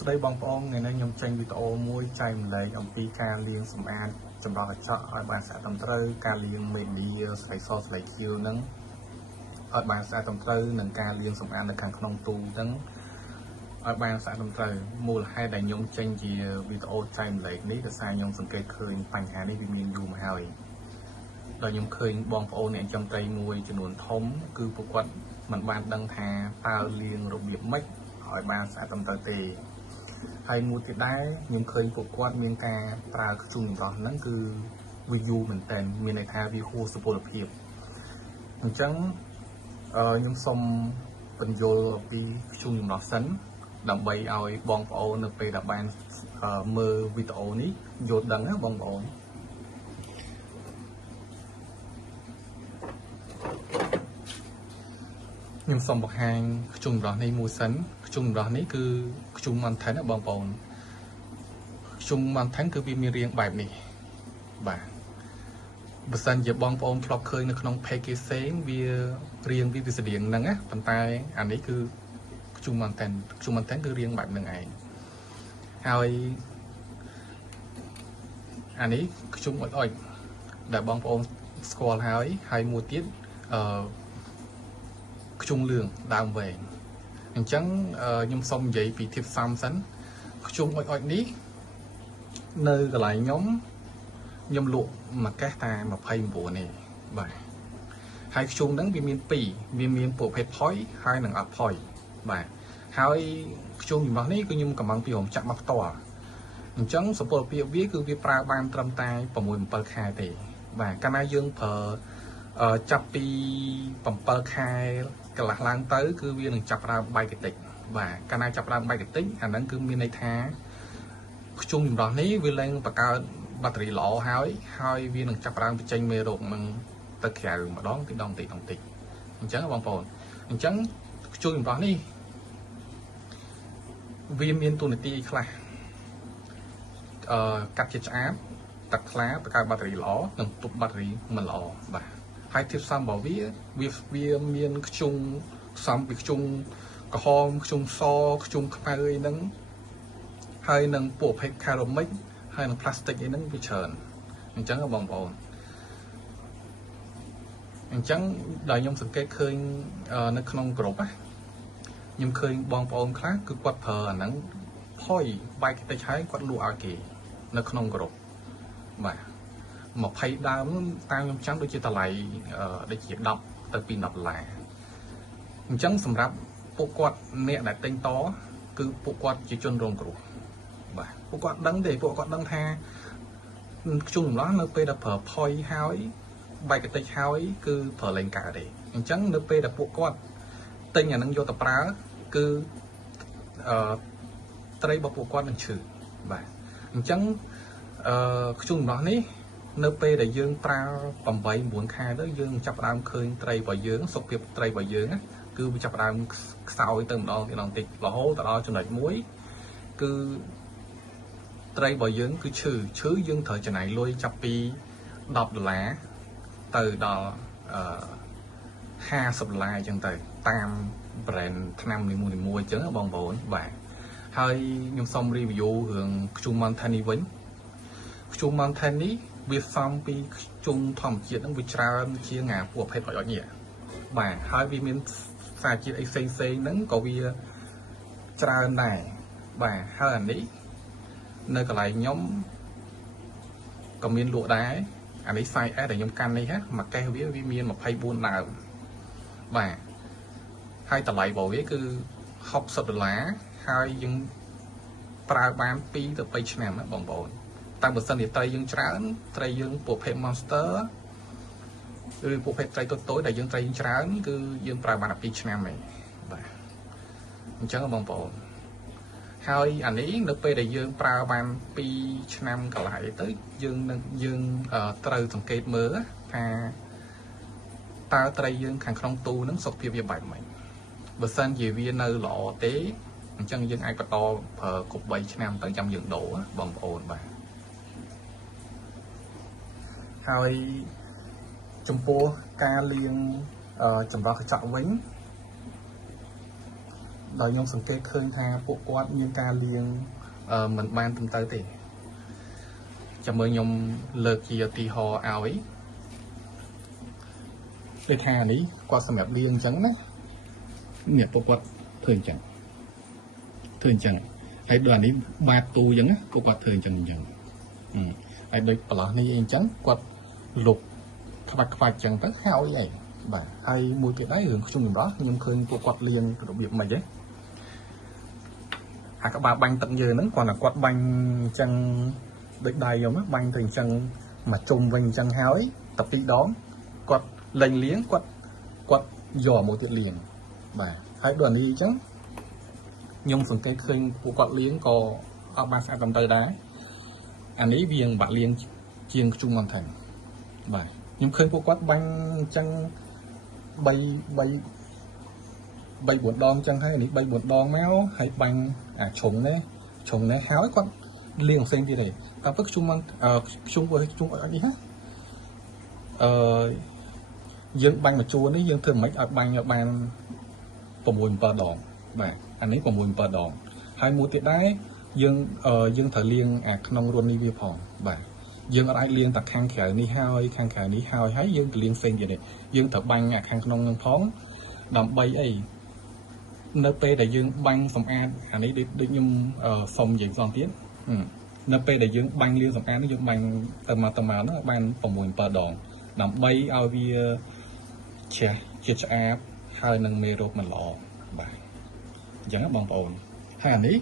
ស្ដីបងប្អូនថ្ងៃនេះខ្ញុំចេញវីដេអូមួយចែកម្លែកអំពីការលាងសម្អាតចម្រោះកញ្ចក់ឲ្យបានស្អាតត្រឹមត្រូវការលាងមេឌីស្បែកសស្បែកខៀវហ្នឹងឲ្យបានស្អាតត្រឹមត្រូវនិងការលាងសម្អាតនៅខាងក្នុងទូហ្នឹងឲ្យបានស្អាតត្រឹមត្រូវមូលហេតុដែលខ្ញុំចេញជាវីដេអូចែកម្លែកនេះដោយសារខ្ញុំសង្កេតឃើញបញ្ហានេះវាមានយូរមកហើយដល់ខ្ញុំឃើញបងប្អូនអ្នកចំត្រីមួយចំនួនធំគឺពួកគាត់មិនបានដឹងថាតើលាងរបៀបម៉េចឲ្យបានស្អាតត្រឹមត្រូវទេហើយមួយទៀតដែរខ្ញុំឃើញពួកគាត់មានការប្រើខ្ជុំចម្រោះហ្នឹងគឺវាយូរមែនតើមានន័យថាវាហួសសុពលភាពអញ្ចឹងខ្ញុំសូមបញ្យល់អំពីខ្ជុំចម្រោះសិនដើម្បីឲ្យបងប្អូននៅពេលដែលបានមើលវីដេអូនេះយល់ដឹងណាបងប្អូនខ្ញុំសូមបង្ហាញខ្ជុំចម្រោះនេះមួយសិនខ្ជុំចម្រោះនេះគឺខ្ជុំ Mountain ណាបងប្អូនខ្ជុំ Mountain គឺវាមានរាងបែបនេះបាទបើសិនជាបងប្អូនធ្លាប់ឃើញនៅក្នុង page គេផ្សេងវារាងវាស្តៀងហ្នឹងណាប៉ុន្តែអានេះគឺខ្ជុំ Mountain ខ្ជុំ Mountain គឺរាងបែបហ្នឹងឯងហើយអានេះខ្ជុំអុចដែលបងប្អូនស្គាល់ហើយមួយទៀតខ្ជុំលឿងដើមវែងអញ្ចឹងខ្ញុំសូមនិយាយពីធាតុផ្សំសិនខ្ជុំអុចនេះនៅកន្លែងខ្ញុំលក់មួយកេសតែ29នេះបាទហើយខ្ជុំហ្នឹងវាមាន2វាមានប្រភេទផុយហើយនិងអត់ផុយបាទហើយខ្ជុំចម្រោះនេះគឺខ្ញុំកំងពីរំចាក់មកផ្ទាល់អញ្ចឹងសុពលភាពវាគឺវាប្រើបានត្រឹមតែ6 7ខែទេបាទកាលណាយើងប្រើចាប់ពី7ខែកន្លះឡើងទៅគឺវានឹងចាប់ដើមបែកតិចបាទកាលណាចាប់ដើមបែកតិចអាហ្នឹងគឺមានន័យថាខ្ជុំចម្រោះនេះវាឡើងបង្កើតបាក់តេរីល្អហើយវានឹងចាប់ដើមបញ្ចេញមេរោគនឹងទៅក្រៅម្ដងទីដងតិចអញ្ចឹងបងប្អូនអញ្ចឹងខ្ជុំចម្រោះនេះវាមានទូនាទីខ្លះកាត់ជាតិឆ្អាបទឹកថ្លាបង្កើតបាក់តេរីល្អនិងទប់បាក់តេរីមិនល្អបាទហើយធាតុផ្សំរបស់វាមានខ្ជុំផ្សំពីខ្ជុំក្រហមខ្ជុំសខ្ជុំខ្មៅអីហ្នឹងហើយនឹងពួកប្រភេទខារ៉ូមិកហើយនឹងផ្លាស្ទិកអីហ្នឹងវាច្រើនអញ្ចឹងបងប្អូនអញ្ចឹងដែលខ្ញុំសង្កេតឃើញនៅក្នុងក្រុមខ្ញុំឃើញបងប្អូនខ្លះគឺគាត់ប្រើអាហ្នឹងផុយបែកតិចហើយគាត់លក់ឲ្យគេនៅក្នុងក្រុមបាទ20ដើមតាមខ្ញុំចាំដូចជាតម្លៃដូចជា10ទៅពី$10អញ្ចឹងសម្រាប់ពួកគាត់អ្នកដែលទិញតគឺពួកគាត់ជាជនរងគ្រោះបាទពួកគាត់ដឹងទេពួកគាត់ដឹងថាខ្ជុំចម្រោះនៅពេលដែលប្រើផុយហើយបែកតិចហើយគឺប្រើលេងកើតទេអញ្ចឹងនៅពេលដែលពួកគាត់ទិញអានឹងយកទៅប្រើគឺត្រីរបស់ពួកគាត់នឹងឈឺបាទអញ្ចឹងខ្ជុំចម្រោះនេះនៅពេលដែលយើងប្រើ8 9ខែទៅយើងចាប់ផ្ដើមឃើញត្រីរបស់យើងសុខភាពត្រីរបស់យើងគឺវាចាប់ផ្ដើមខ្សោយទៅម្ដងតិចរហូតដល់ចំណុចមួយគឺត្រីរបស់យើងគឺឈឺយើងត្រូវចំណាយលុយចាប់ពី$10ទៅដល់$50អញ្ចឹងទៅតាម brand ថ្នាំនីមួយៗអញ្ចឹងបងប្អូនបាទហើយខ្ញុំសូម review រឿងខ្ជុំ Mountain នេះវិញខ្ជុំ Mountain នេះវាសំពីខ្ជុំធម្មជាតិហ្នឹងវាច្រើនជាងពួកប្រភេទអុចនេះបាទហើយវាមានសារជាតិអីផ្សេងហ្នឹងក៏វាច្រើនដែរបាទហើយអានេះនៅកន្លែងខ្ញុំក៏មានលក់ដែរអានេះ size S ដែលខ្ញុំកាន់នេះមួយកេសវាមាន24ដើមបាទហើយតម្លៃរបស់វាគឺ$60ហើយយើងប្រើបាន2ទៅ3ឆ្នាំណាបងប្អូនតែបើសិនជាត្រីយើងច្រើនត្រីយើងប្រភេទ monster ឬប្រភេទត្រីតូចដែលយើងត្រីច្រើនគឺយើងប្រើបាន2ឆ្នាំឯងបាទអញ្ចឹងបងប្អូនហើយអានេះនៅពេលដែលយើងប្រើបាន2ឆ្នាំកន្លះទៅយើងត្រូវសង្កេតមើលថាតើត្រីយើងខាងក្នុងទូហ្នឹងសុខភាពវាបែបម៉េចបើសិនជាវានៅល្អទេអញ្ចឹងយើងអាចបន្តប្រើគ្រប់3ឆ្នាំទៅចាំយើងដូរបងប្អូនបាទហើយចំពោះការលាងចម្រោះកញ្ចក់វិញ ដោយខ្ញុំសង្កេតឃើញថាពួកគាត់មានការលៀងមិនបានត្រឹមត្រូវទេចាំមើលខ្ញុំលើកជាឧទាហរណ៍ឲ្យដូចថានេះគាត់សម្រាប់លៀងអញ្ចឹងណានេះពួកគាត់ធ្វើអញ្ចឹងហើយដូចអានេះបាតទូអញ្ចឹងក៏គាត់ធ្វើអញ្ចឹងហើយដូចប្រឡោះនេះអញ្ចឹងគាត់លុបខ្វាច់អញ្ចឹងទៅហើយឯងបាទហើយមួយទៀតដែររឿងខ្ញុំចម្លោះខ្ញុំឃើញពួកគាត់លៀងរបៀបមិនហ៎អាក្បាលបាញ់ទឹកយើងហ្នឹងគាត់តែគាត់បាញ់អញ្ចឹងដូចដៃខ្ញុំបាញ់ទៅអញ្ចឹងមកជុំវិញអញ្ចឹងហើយតែពីរដងគាត់លេងលៀងគាត់យកមួយទៀតលៀងបាទហើយដូចអានេះអញ្ចឹងខ្ញុំសង្កេតឃើញពួកគាត់លៀងក៏អត់បានស្អាតត្រឹមត្រូវដែរអានេះវាបាក់លៀងជាងខ្ជុំមិនថែមបាទខ្ញុំឃើញពួកគាត់បាញ់អញ្ចឹង3 4 ដងអញ្ចឹងហើយអានេះ3 4 ដងមកហើយបាញ់អាឈុំនេះហើយគាត់លៀងផ្សេងទៀតទេតែពិតខ្ជុំអត់នេះណាយើងបាញ់មួយជួរនេះយើងធ្វើមិនឲ្យបាញ់ឲ្យបាន6 7 ដងបាទអានេះ6 7 ដងហើយមួយទៀតដែរយើងត្រូវលាងអាក្នុងរន្ធនេះវាផងបាទយើងអាចលាងតែខាងក្រៅនេះហើយខាងក្រៅនេះហើយយើងទៅលាងផ្សេងទៀតនេះយើងត្រូវបាញ់អាខាងក្នុងនឹងផងដើម្បីអីនៅពេលដែលយើងបាញ់សម្អាតអានេះដូចខ្ញុំសុំនិយាយផ្សំទៀតនៅពេលដែលយើងបាញ់លាងសម្អាតនេះយើងបាញ់ទៅមកហ្នឹងបាន6 7 ដងដើម្បីឲ្យវាជ្រះជាឆ្អាបហើយនឹងមេរោគមិនល្អបាទអញ្ចឹងបងប្អូនហើយអានេះ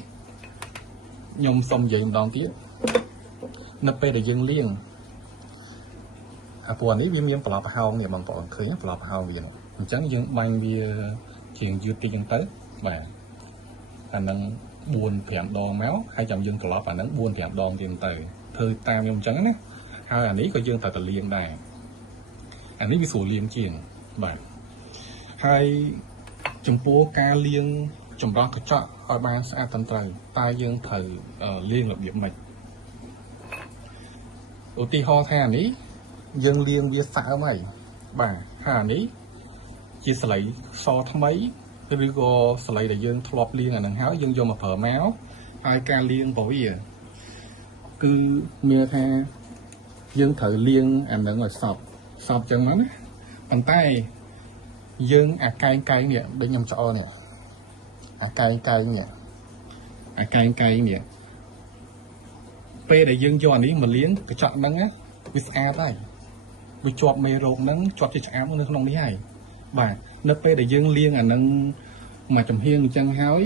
ខ្ញុំសុំនិយាយម្ដងទៀតនៅពេលដែលយើងលាងអាពណ៌នេះវាមានប្រឡប់ប្រហោងនេះបងប្អូនឃើញប្រឡប់ប្រហោងវាអញ្ចឹងយើងបាញ់វាជាងយឺតតិចអញ្ចឹងទៅបាទអានឹង4 5 ដងមកហើយចាំយើងត្រឡប់អានឹង4 5 ដងទៀតទៅធ្វើតាមខ្ញុំអញ្ចឹងណាហើយអានេះក៏យើងត្រូវតែលាងដែរអានេះវាស្រួលលាងជាងបាទហើយចំពោះការលាងចម្រោះកញ្ចក់ឲ្យបានស្អាតត្រឹមត្រូវតើយើងត្រូវលាងរបៀបម៉េចឧទាហរណ៍ថាអានេះយើងលាងវាសើមហើយបាទហើយអានេះជាស្លៃសថ្មីឬក៏ស្លៃដែលយើងធ្លាប់លាងអានឹងហើយយើងយកមកប្រើមកហើយការលាងរបស់វាគឺមានថាយើងត្រូវលាងអានឹងឲ្យសព្វចឹងមកណាប៉ុន្តែយើងអាកែងនេះដូចខ្ញុំច្អល់នេះអាកែងនេះពេលដែលយើងយកអានេះមកលាងកញ្ចក់ហ្នឹងវាស្អាតហើយវាជាប់មេរោគហ្នឹងជាប់ជាឆ្អាបនៅក្នុងនេះហើយបាទនៅពេលដែលយើងលាងអាហ្នឹងមកចំហៀងអញ្ចឹងហើយ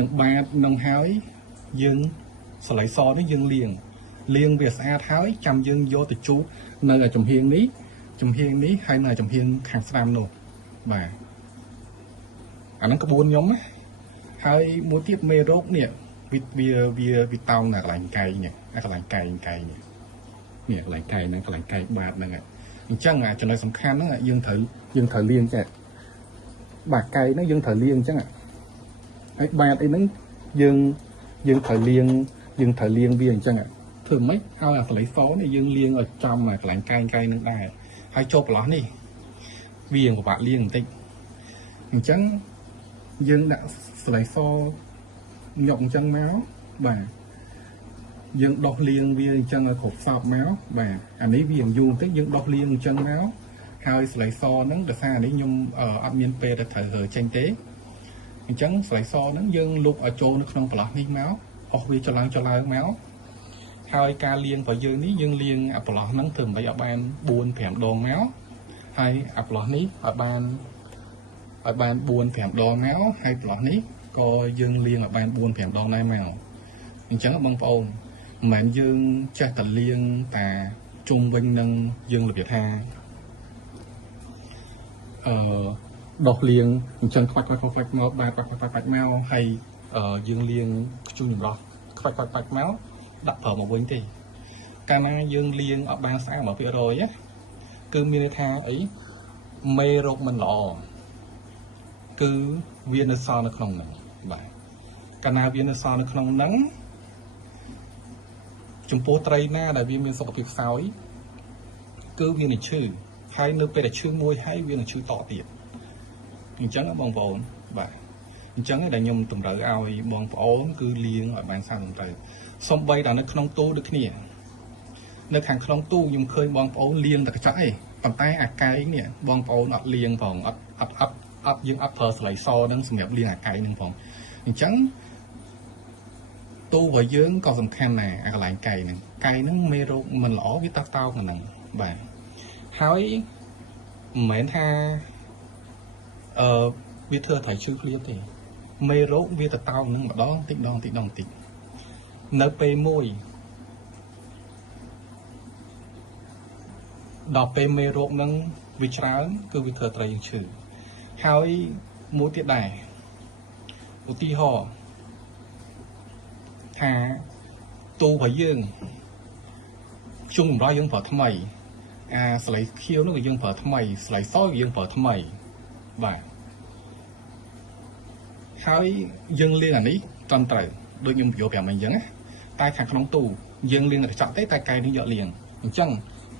នឹងបាតនឹងហើយយើងសលៃសនេះយើងលាងវាស្អាតហើយចាំយើងយកទៅជូតនៅចំហៀងនេះហើយនៅចំហៀងខាងស្ដាំនោះបាទអាហ្នឹងក្បួនខ្ញុំណាហើយមួយទៀតមេរោគនេះវាតោងនៅកន្លែងកែងនេះកន្លែងកែងនេះកន្លែងកែងហ្នឹងកន្លែងកែងបាតហ្នឹងអញ្ចឹងចំណុចសំខាន់ហ្នឹងយើងត្រូវលាងចេះបាទកែងហ្នឹងយើងត្រូវលាងអញ្ចឹងហើយបាតអីហ្នឹងយើងត្រូវលាងវាអញ្ចឹងធ្វើម៉េចឲ្យអាសលៃសនេះយើងលាងឲ្យចំកន្លែងកែងហ្នឹងដែរហើយចូលប្រឡោះនេះវាពិបាកលាងបន្តិចអញ្ចឹងយើងដាក់សលៃសញក់អញ្ចឹងមកបាទយើងដោះលាងវាអញ្ចឹងឲ្យគ្រប់សពមកបាទអានេះវាយូរបន្តិចយើងដោះលាងអញ្ចឹងមកហើយសលៃសហ្នឹងដោយសារនេះខ្ញុំអត់មានពេលទៅត្រូវរើចេញទេអញ្ចឹងសលៃសហ្នឹងយើងលុបឲ្យចូលនៅក្នុងប្រឡោះនេះមកអស់វាចឡើងមកហើយការលាងរបស់យើងនេះយើងលាងអាប្រឡោះហ្នឹងធ្វើមិនឲ្យបាន4 5 ដងមកហើយអាប្រឡោះនេះឲ្យបាន4 5 ដងមកហើយប្រឡោះនេះក៏យើងលាងឲ្យបាន4 5 ដងដែរមកអញ្ចឹងបងប្អូនមិនមែនយើងចេះតែលាងតែជុំវិញនឹងយើងរបៀបថាដោះលាងអញ្ចឹងខ្វាច់មកបាទខ្វាច់មកហើយយើងលាងខ្ជុំចម្រោះខ្វាច់មកដាក់ប្រើមកវិញទេកាលណាយើងលាងអត់បានស្អាត 100% ណាគឺមានន័យថាអីមេរោគមិនល្អគឺវានៅសល់នៅក្នុងហ្នឹងបាទកាលណាវានៅសល់នៅក្នុងហ្នឹងចំពោះត្រីណាដែលវាមានសុខភាពខ្សោយគឺវានឹងឈឺហើយនៅពេលដែលឈឺមួយហើយវានឹងឈឺតទៀតអញ្ចឹងបងប្អូន បាទអញ្ចឹងដែលខ្ញុំតម្រូវឲ្យបងប្អូនគឺលាងឲ្យបានស្អាតត្រឹមត្រូវសំបីដល់នៅក្នុងទូដូចគ្នានៅខាងក្នុងទូខ្ញុំឃើញបងប្អូនលាងតែកញ្ចក់ឯងប៉ុន្តែអាកែងនេះបងប្អូនអត់លាងផងអត់យើងអត់ប្រើស្លៃសហ្នឹងសម្រាប់លាងអាកែងហ្នឹងផងអញ្ចឹងទូរបស់យើងក៏សំខាន់ដែរអាកន្លែងកែងហ្នឹងមេរោគមិនល្អវាតោកហ្នឹងបាទហើយមិនមែនថាវាធ្វើឲ្យឈឺភ្លាមទេមេរោគវាទៅតោកហ្នឹងម្ដងតិចនៅពេលមួយដល់ពេលមេរោគហ្នឹងវាច្រើនគឺវាធ្វើត្រូវយើងឈឺហើយមួយទៀតដែរឧទាហរណ៍ថាទូរបស់យើងជុំបំរើយើងប្រើថ្មីអាស្លៃខៀវនោះក៏យើងប្រើថ្មីស្លៃសក៏យើងប្រើថ្មីបាទហើយយើងលាងអានេះត្រឹមត្រូវដូចខ្ញុំបញ្យល់ប្រាប់មិញអញ្ចឹងណាតែខាងក្នុងទូយើងលាងតែកញ្ចក់ទេតែកែនេះយកលាងអញ្ចឹង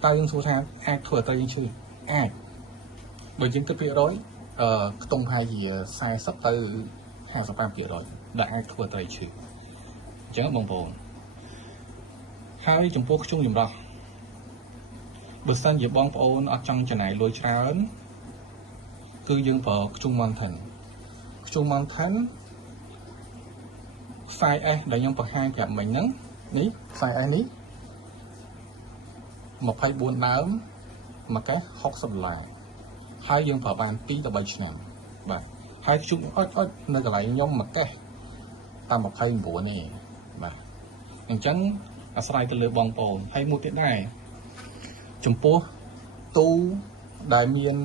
តើយើងសួរថាអាចធ្វើឲ្យត្រូវយើងឈឺអាចបើយើងគិតភាគរយខ្ទង់ប្រហែលជា40ទៅ55%ដែលអាចធ្វើឲ្យត្រូវឈឺអញ្ចឹងបងប្អូនហើយចំពោះខ្ជុំចម្រោះបើសិនជាបងប្អូនអត់ចង់ចំណាយលុយច្រើនគឺយើងប្រើខ្ជុំ Mountain ខ្សែ S ដែលខ្ញុំបង្ហាញប្រាប់មិញហ្នឹងនេះខ្សែ S នេះ24ដើមមួយកេះ$60ហើយយើងប្រើបាន2ទៅ3ឆ្នាំបាទហើយខ្ជុំអុចនៅកន្លែងខ្ញុំមួយកេះតាម29ទេបាទអញ្ចឹងអាស្រ័យទៅលើបងប្អូនហើយមួយទៀតដែរចំពោះទូដែលមាន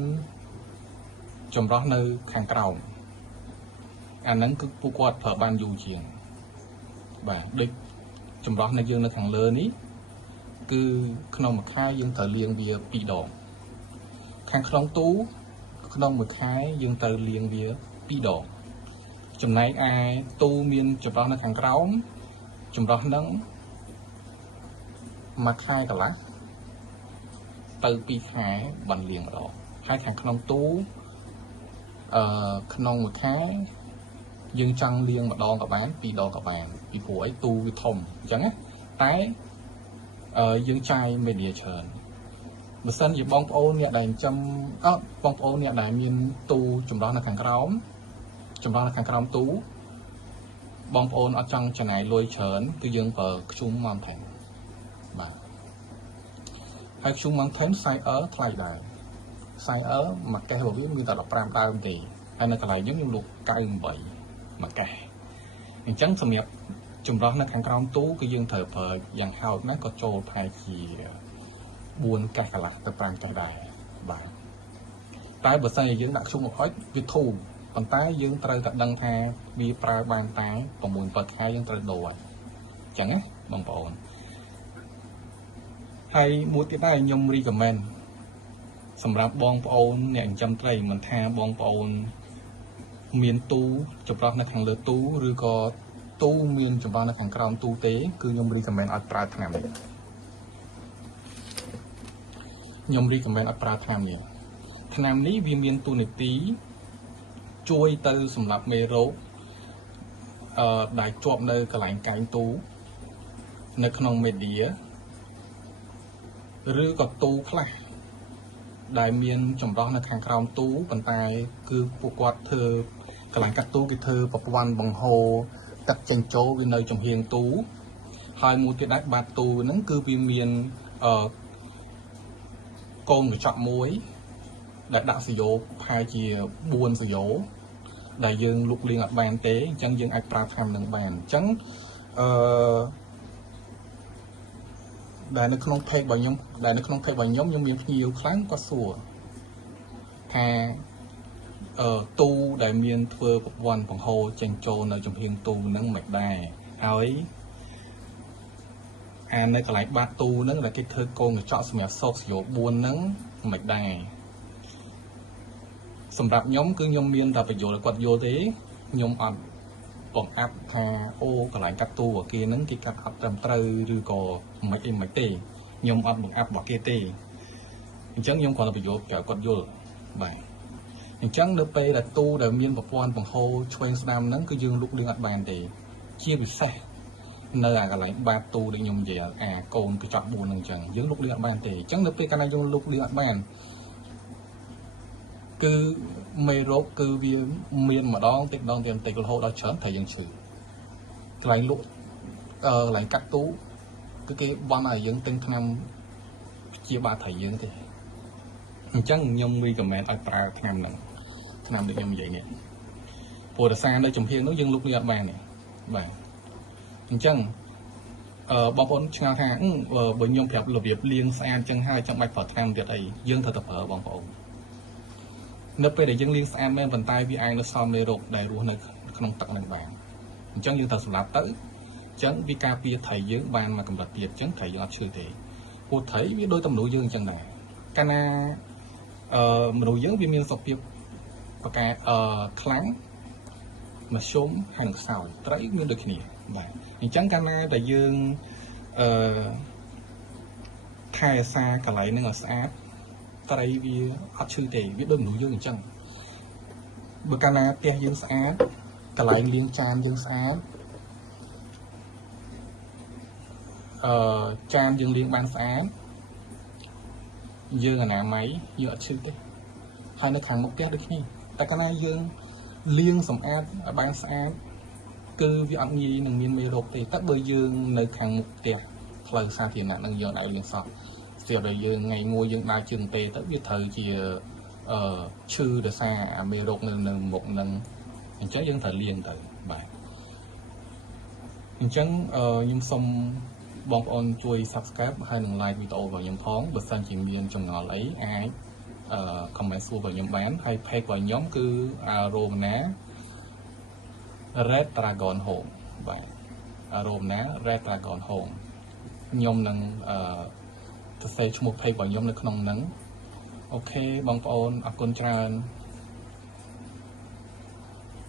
ចម្រោះនៅខាងក្រោមអាហ្នឹងគឺពួកគាត់ប្រើបានយូរជាងបាទដូចចម្រោះនៅយើងនៅខាងលើនេះគឺក្នុងមួយខែយើងត្រូវលាងវា2ដងខាងក្នុងទូក្នុងមួយខែយើងត្រូវលាងវា2ដងចំណែកឯទូមានចម្រោះនៅខាងក្រោមចម្រោះហ្នឹងមួយខែកន្លះទៅ2ខែបានលាងម្ដងហើយខាងក្នុងទូក្នុងមួយខែយើងចង់លាងម្ដងក៏បាន2ដងក៏បានពីព្រោះអីទូវាធំអញ្ចឹងណាតែយើងចាយមេឌៀច្រើនបើសិនជាបងប្អូនអ្នកដែលបងប្អូនអ្នកដែលមានទូចម្រោះនៅខាងក្រោមទូបងប្អូនអត់ចង់ចំណាយលុយច្រើនគឺយើងប្រើខ្ជុំ Mountain បាទហើយខ្ជុំ Mountain ខ្សែ R ថ្លៃដែរខ្សែ R មួយកេះរបស់វាមានតែ15ដើមទេហើយនៅកន្លែងខ្ញុំលក់98មួយកេះអញ្ចឹងសម្រាប់ចម្រោះនៅខាងក្រោមទូគឺយើងត្រូវប្រើយ៉ាងហោចណាស់ក៏ចូលប្រហែលជា4កេះកន្លះទៅ5កេះដែរបាទតែបើសិនជាយើងដាក់ខ្ជុំអុចវាធូរប៉ុន្តែយើងត្រូវតែដឹងថាវាប្រើបានតែ6-7ខែយើងត្រូវដូរហើយអញ្ចឹងណាបងប្អូនហើយមួយទៀតដែរខ្ញុំ recommend សម្រាប់បងប្អូនអ្នកចិញ្ចឹមត្រីមិនថាបងប្អូនមានទូចម្រោះនៅខាងលើទូឬក៏ទូមានចម្រោះនៅខាងក្រោមទូទេគឺខ្ញុំ recommend ឲ្យប្រើថ្នាំនេះថ្នាំនេះវាមានតួនាទីជួយទៅសម្រាប់មេរោគដែលជាប់នៅកន្លែងកែងទូនៅក្នុងមេឌៀឬក៏ទូខ្លះដែលមានចម្រោះនៅខាងក្រោមទូប៉ុន្តែគឺពួកគាត់ធ្វើកន្លែងកាត់ទូគេធ្វើប្រព័ន្ធបង្ហូរទឹកចេញចូលវានៅចំហៀងទូហើយមួយទៀតដែរបាតទូហ្នឹងគឺវាមានកូនកញ្ចក់មួយដែលដាក់សយោប្រហែលជា4សយោដែលយើងលុកលាងអត់បានទេអញ្ចឹងយើងអាចប្រើថ្នាំនឹងបានអញ្ចឹងដែលនៅក្នុង page របស់ខ្ញុំខ្ញុំមានភ្ញៀវខ្លាំងគាត់សួរថាទូដែលមានធ្វើប្រព័ន្ធបង្ហូរចេញចូលនៅចំហៀងទូហ្នឹងមិនដែរហើយនៅកន្លែងបាតទូហ្នឹងដែលគេធ្វើកូនកញ្ចក់សម្រាប់សោកសយោ4ហ្នឹងមិនដែរសម្រាប់ខ្ញុំគឺខ្ញុំមានតែបញ្យល់ឲ្យគាត់យល់ទេខ្ញុំអត់បង្អាប់ថាអូកន្លែងកាត់ទូរបស់គេហ្នឹងគេកាត់អត់ត្រឹមត្រូវឬក៏មិនទេខ្ញុំអត់បង្អាប់របស់គេទេអញ្ចឹងខ្ញុំគ្រាន់តែបញ្យល់ឲ្យគាត់យល់បាទអ chẳng được pe là tu để miên bọc quan bằng hô chuyên nam nắng cứ dương lúc liên ở bàn thì chia bị xe nơi là lại ba tu để nhung về cồn cái chọn buồn lần chẳng dương lúc liên ở bàn thì chẳng được pe cái này dương lúc liên ở bàn cứ mê rốt cứ viên miên mà đón tiền tịch hô đó chớm thầy dân sự lại lúc lại cắt tú cái ban này dân tinh tham chia ba thầy dân thì chẳng nhung mi comment ở trà tham được nhung vậy nè phù đã sang đây trồng hiên nó dân lúc đi ở bàn này bàn chẳng bao bốn ngang hàng bởi nhung phép là việc liên sang chẳng hai trong bạch phật tham việc ấy dân thật tập ở bằng phổ nếu bây để dân liên sang bên vận tay vì ai nó xong mê rột đầy ruộng nơi không tặng nền bàn chẳng dân thật lạp tới chẳng vì ca bia thầy dưỡng ban mà cầm đặt tiệt chẳng thầy dưỡng áp sư thế cô thấy với đôi tâm nội dương chẳng này cana nội dưỡng vì miên sọc tiệp và cái kháng mà sớm hay được sao tới nguyên được nhỉ và chẳng cana đại dương thay xa cả lại nên ở xã tại vì áp sư thế biết đôi nội dương chẳng bữa cana tia dương xã cả lại liên tràn dương xã trang dương liên ban sáng dương là nạ máy dựa chữ cái hai nó khẳng một cái được nhỉ tại cái này dương liên sầm áp ở ban sáng cứ vì ông nhi nâng miên mê rột thì tất bởi dương nơi khẳng một cái lời xa thì nạn nâng dương đại liên sọ giờ đời dương ngày ngôi dương đa trường tê tất biết thời chỉ chư để xa mê rột nâng một nâng chắc dương thời liên tới bài chẳng nhưng xong bóng ôn chui subscribe hay đừng like video vào nhóm phóng và sang chỉ miền trong ngõ lấy ai comment xua vào nhóm bán hay page vào nhóm cứ Aromana Red Dragon Home và Aromana Red Dragon Home nhóm nâng sẽ cho một page vào nhóm nó không nắng ok bóng ôn con tràn